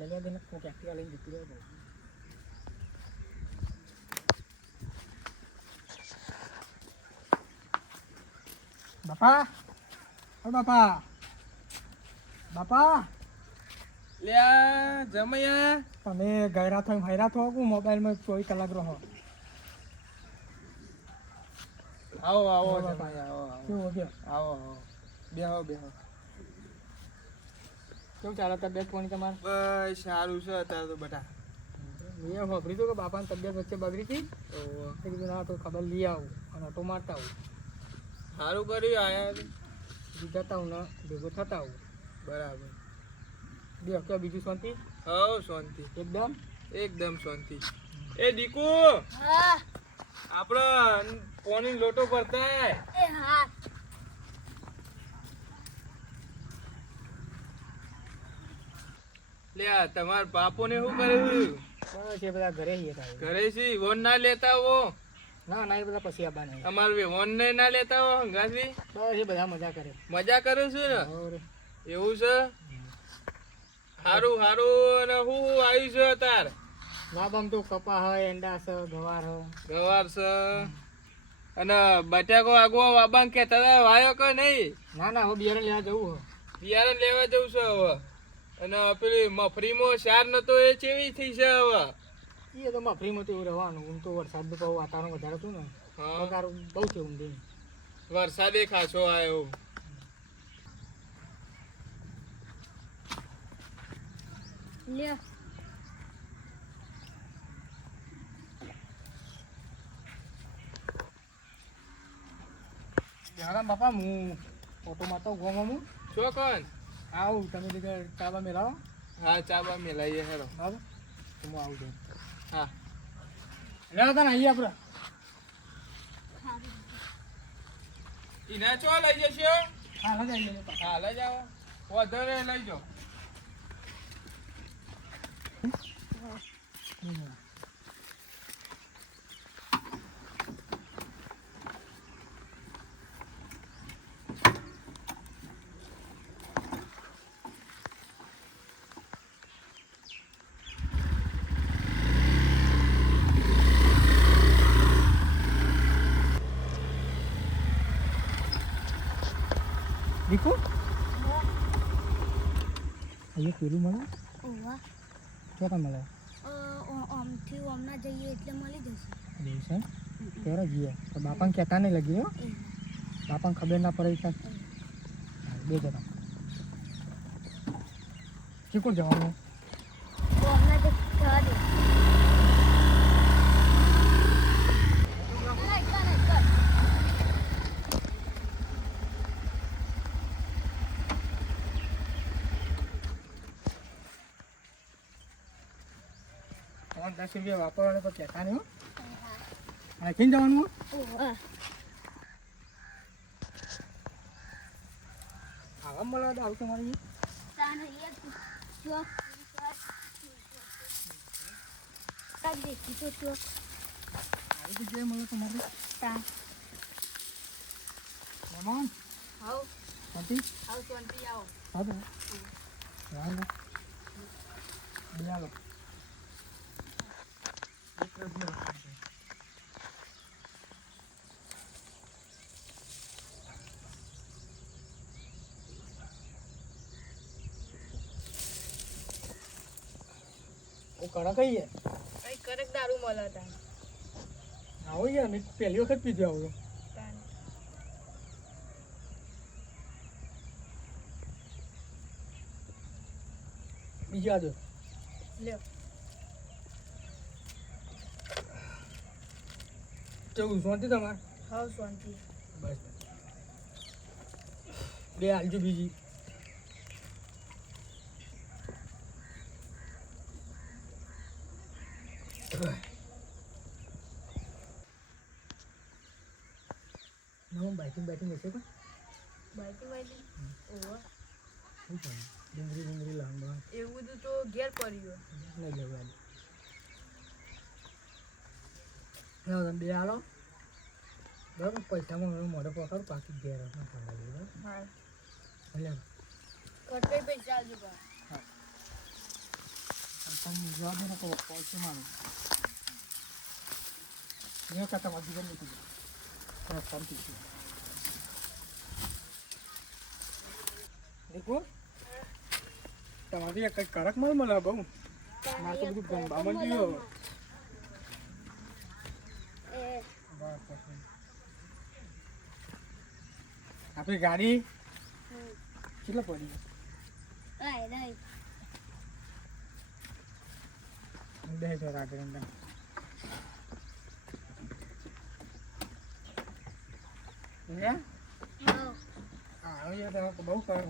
અમુક એક્ટિવા લઈને જતી રહ્યો બાપા ઓ બાપા બાપા લ્યા જમૈયા તમે ગયરા થો હૈરા થો કે મોબાઈલમાં ચોવીસ કલાક રહો આવો આવો. જમૈયા આવો આવો આવો આવો બેહો બેહો કેવું ચાલે તબિયત પાણી તમારે? બસ સારું છે અત્યારે તો બેટા મેં સાંભળ્યું તો કે બાપાની તબિયત વચ્ચે બગડી હતી. તો કીધું ના તો ખબર લઈ આવું અને ઓટો મારતા આવું. સારું કર્યું આયા બીજું જતા આવું ને ભેગો થતા આવું. બરાબર. બે કે બીજું શાંતિ? હવ શાંતિ. એકદમ? એકદમ શાંતિ. એ દીકુ! આપણો પોની લોટો ભરતા લ્યા તમાર બાપોને શું કર્યું બસ એ બધા ઘરે ઘરે છે વોન ના લેતા હો. ના ના એ બધા પછી આવવાના અમાર વોન ને ના લેતા હો હંગાસી બસ એ બધા મજા કરે. મજા કરું છું ને? એવું છે? હારું હારું અને હું હું આવ્યું છે તાર બાબામ બમ તો કપા હોય એંડા છે ગવાર હો. ગવાર છે અને બટાકો આગો બાબા કે તારે વાયો કે નહીં? ના ના હવે બિયારણ લેવા જવું હો. બિયારણ લેવા જવું છે હવે? અને પેલી મફરીમાં શાર નતો એ ચેવી થઈ છે હવે એ તો મફરીમાં તો રહેવાનું હું તો વરસાદ બહુ વાતાવરણ વધારે હતું ને. હા. પગાર બહુ છે ઊંધી વરસાદે ખાસો આવ્યો લ્યો. હા બાપા હું ઓટોમાં તો ગોમાં હું ચોકન? આવું તમે લીધે ચાબા મેલાવો. હા ચાબા મેલાઈએ હેરો હા તો હું આવું છું. હા. લેવા તને આવીએ આપણે ઈના ચો લઈ જશે? હા લઈ લઈએ પાછા. હા લઈ જાઓ. વધારે લઈ જાઓ. દીકુ અહીંયા પેલું મળે ચોથા મળે ઓમથી ઓમના જઈએ એટલે મળી જશે એવું છે ક્યારે જઈએ તો બાપાને કહેતા નહીં લગી હો બાપાને ખબર ના પડે કે બે જણા ચીકુર જવાનું ઓમના જવા દે તમારે દસ રૂપિયા વાપરવાને તો કહેતા નહીં હો. અને ખીન જવાનું આવા મળવા તો આવતું મારી. આવી જગ્યાએ મળે તમારે મહેમાન? આવ શાંતિ આવ શાંતિ આવો હા બે મિનિટ. ઓ કડક કઈ કઈ કરક દારૂ મળે આવો યાર મેં પહેલી વખત પીધું આવું બીજા જો લ્યો. કેવું શાંતિ તમારે? હાવ શાંતિ. બસ બે હાલજો બીજી. ના બાઇકિંગ બાઇકિંગ હશે પણ? બાઇકિંગ બાઇકિંગ ઓવર ડુંગળી ડુંગળી લાંબા એવું બધું તો ઘેર પડ્યું નહીં લેવા દે ના તમે બે હાલો બરાબર પૈસામાં મને મોઢે પકડ પાકી ઘેર હા કટકે પૈસા તમે જવાબ દે ને કહો પહોંચે મારું મેં કરતા વાંચી કરી લીધું થોડા શાંતિ છે દેખો તમારી કંઈક કડક માલ મને બહુ મારે તો બધું ગંભા મંડ્યું એ આપણી ગાડી. કેટલા પડી બે હજાર આગળ બહુ કડક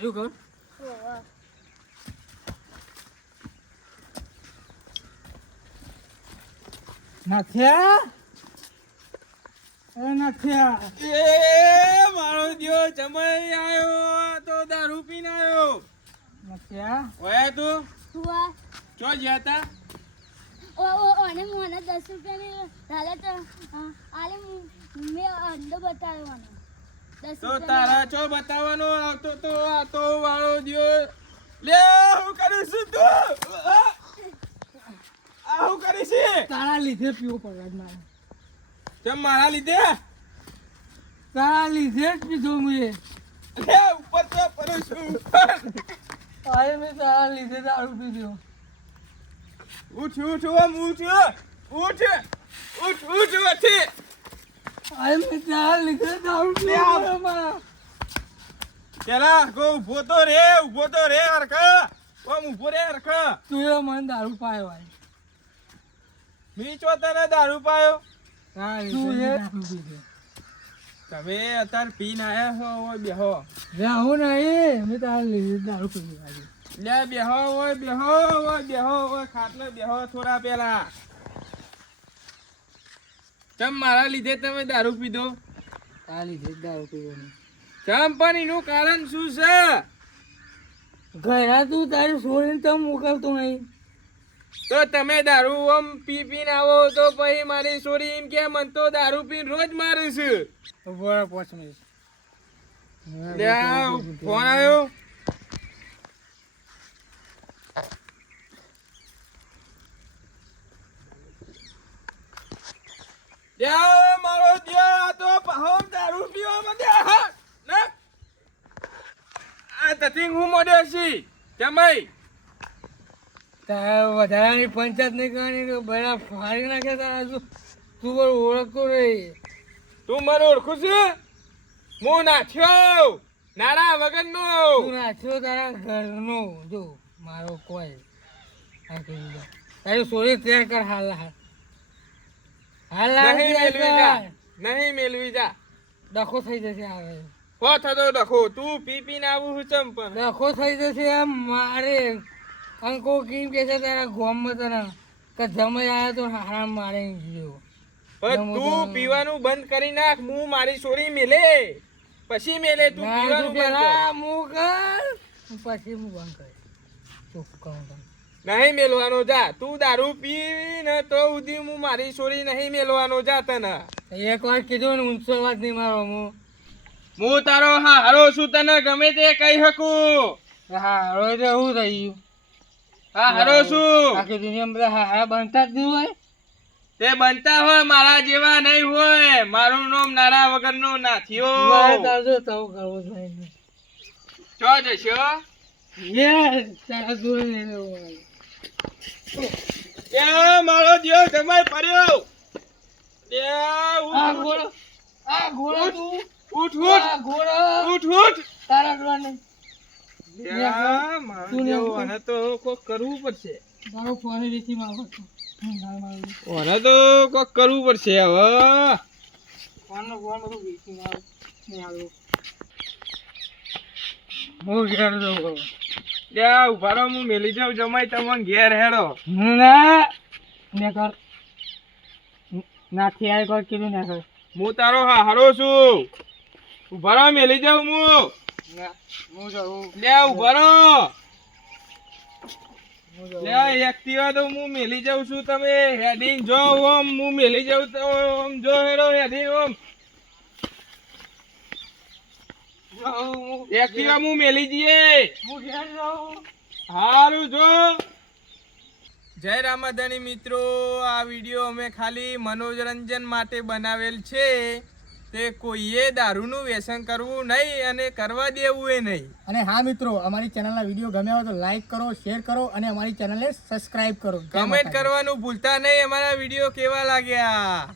આવ્યું ઘર ઓવા એ નાથ્યા. એ મારો દિયો જમાઈ આવ્યો તો દારૂ પીને આવ્યો નાથ્યા? ઓય તું? હુઆ ચો ગયા તા ઓ ઓ અને મને દસ રૂપિયાની હાલે તો આલે હું- મેં અંડો બતાવ્યો મને દસ તો તારા ચો બતાવવાનો આવતો તો આ તો વાળો દિયો લે હું કરીશું તું આ હું કરીશ તારા લીધે પીવો પડે મારે કેમ મારા લીધે તારા લીધે જ પીધો મુએ લે ઉપર તો પડું છું આય મેં તારા લીધે દારૂ પીધો ઉઠ ઉઠ ઉઠ ઉઠ ઉઠ ઉઠ ઉઠ ઉઠ પેલા ગો ઊભો તો રે ઊભો તો રે હરખ. ઓમ ઊભો રે હરખ. તું એ મને દારૂ પાયો ભાઈ મી ચો તને દારૂ પાયો? તારા લીધે જ તમે અત્યારે પીન આયા હો ઓય બેહો. રે હું નહીં મેં તારા દારૂ લે બેહો ઓય બેહો ઓય બેહો ઓય ખાટલે બેહો થોડા પેલા. ચમ મારા લીધે તમે દારૂ પીધો? તારા લીધે દારૂ પીધો ચમ પણ એનું કારણ શું છે? ઘરે તું તારી છોડીને તમ મોકલતો નહીં. તો તમે દારૂ આમ પી પીને આવો તો પછી મારી છોરી એમ કે મન તો દારૂ પીને રોજ મારે છે. બરાબર પાંચ મિનિટ ફોન આવ્યો? મારો આ તો પાહોમ દારૂ પીવા હા આ તથિંગ હું મોડ્યો છી જમાઈ તારે વધારાની પંચાયત નહીં કરવાની તો બધા ફાડી નાખે તારા તું તું પણ ઓળખતો નહીં. તું મને ઓળખું છે? હું નાખ્યો નાડા વગરનો. તું નાખ્યો તારા ઘરનો જો મારો કોઈ. આ કહી દે તારી સોરી તૈયાર કર હાલ હાલ. નહીં મેલવી જા. નહીં મેલવી જા. ડખો થઈ જશે આવે હો થતો ડખો. તું પી પીને આવું છું ચમ પણ. ડખો થઈ જશે એમ મારે અંકો કેમ કે છે તારા ગોમમાં તને કે જમે આવ્યા તો હારામ મારે પણ તું પીવાનું બંધ કરી નાખ. હું મારી સોરી મેલે. પછી મેલે તું પીવાનું બંધ કર. કર. પછી હું બંધ કરીશ. ચૂપ કહું તને નહીં મેલવાનો જા. તું દારૂ પી ને તો સુધી હું મારી છોરી નહીં મેલવાનો જા તને. એક વાર કીધું ને ઊંચો વાત નહીં મારો હું હું તારો હા હારો છું તને ગમે તે કહી શકું. હા હારો તો શું થઈ ગયું. હા હારો છું. આખી દુનિયામાં બધા હા બનતા જ નહીં હોય. તે બનતા હોય મારા જેવા નહીં હોય. મારું નામ નારા વગરનો મારે નાથિયો તારે તો કરવું જોઈએ ચો જશો. યે તારા નહીં મારો જમાઈ પડ્યો. આ ઘોડો આ ઘોડો તું. ઉઠ ઉઠ આ ઘોડો ઉઠ ઉઠ. તારા જોડે યા, મારો તું ને જેવો ઉઠ. આને તો કોક કરવું પડશે. તારો ફોન રીથી માંગો ઓને તો કોક કરવું પડશે હવે. ફોનનો ફોન બધું. હું ઘેર જઉં હવે. ત્યાં ઊભા રહો હું મેલી જાઉં જમાઈ તમને ઘેર હેડો. ના ને કર નાથી આય કર કીધું ને કર હું તારો હારો છું. ઊભા રહો મેલી જાઉં હું. ના હું જાઉં. લે ઊભા રહો. લે એક્ટિવા તો હું મેલી જાઉં છું તમે હેડિંગ જો ઓમ હું મેલી જાઉં તો ઓમ જો હેડો હેડિંગ ઓમ જાઉં હું. એક્ટિવા હું મેલી જઈએ હારું જો. જય રામાધણી મિત્રો આ વીડિયો અમે ખાલી મનોરંજન માટે બનાવેલ છે. તે કોઈએ દારૂનું વ્યસન કરવું નહીં અને કરવા દેવું એ નહીં. અને હા મિત્રો અમારી ચેનલના વીડિયો ગમ્યા હોય તો લાઈક કરો શેર કરો અને અમારી ચેનલને સબસ્ક્રાઇબ કરો. કમેન્ટ કરવાનું ભૂલતા નહીં. અમારા વીડિયો કેવા લાગ્યા?